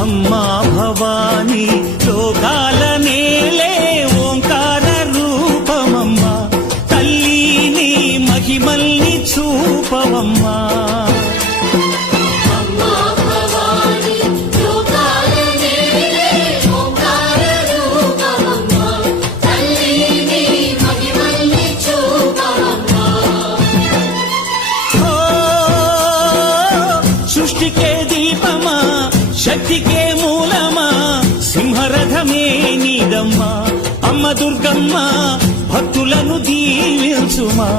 అమ్మా భవానీ లోకాల నేలే ఓంకార రూపమమ్మా తల్లిని మహిమల్ని చూపవమ్మా సృష్టికే దీపమా శక్తికే మూలమా సింహరథమే నీదమ్మా అమ్మ దుర్గమ్మ భక్తులను దీవించుమా